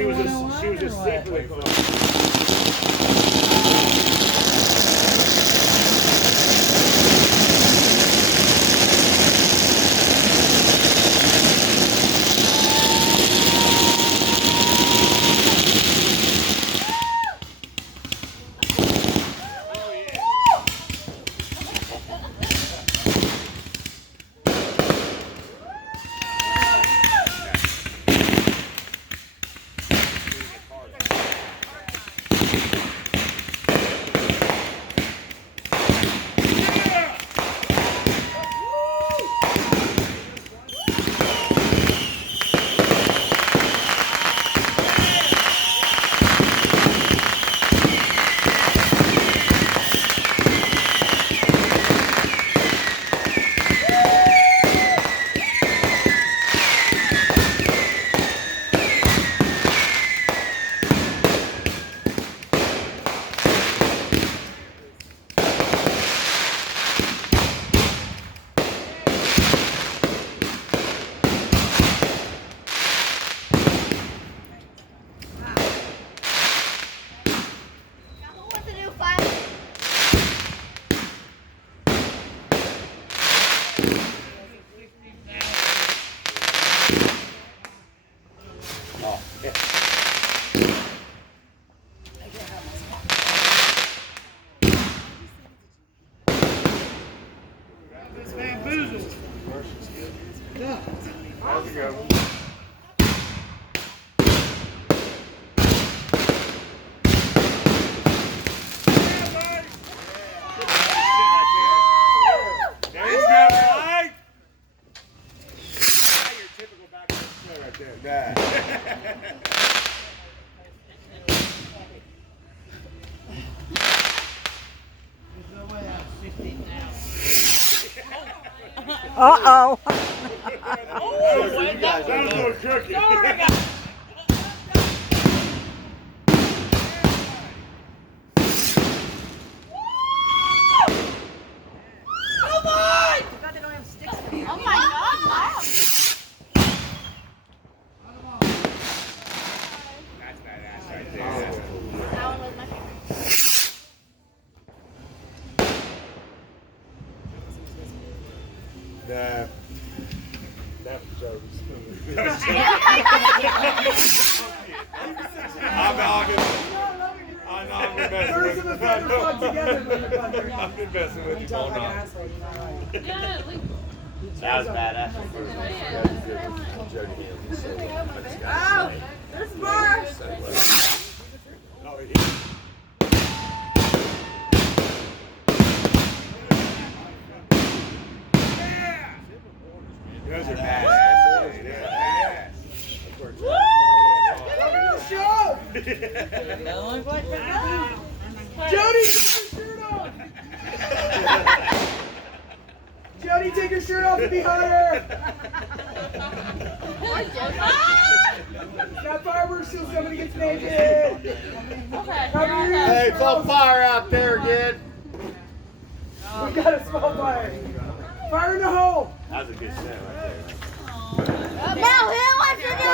She was just secretly How's it go? There's got it right. Your typical back right there. Uh-oh. That was a little crooked. Oh my God, Mom! That's badass right there. That one was my favorite. That was Joe's. I've been messing with you all night. That was badass. Oh, there's Burr. Oh, yeah. Those are badass. Yeah. Jody, take your shirt off! Jody, take your shirt off to be hotter! That fireworks show somebody gets naked! Hey, it's on fire out there again. We got a small fire! Fire in the hole! That was a good set right there. Now, who wants to do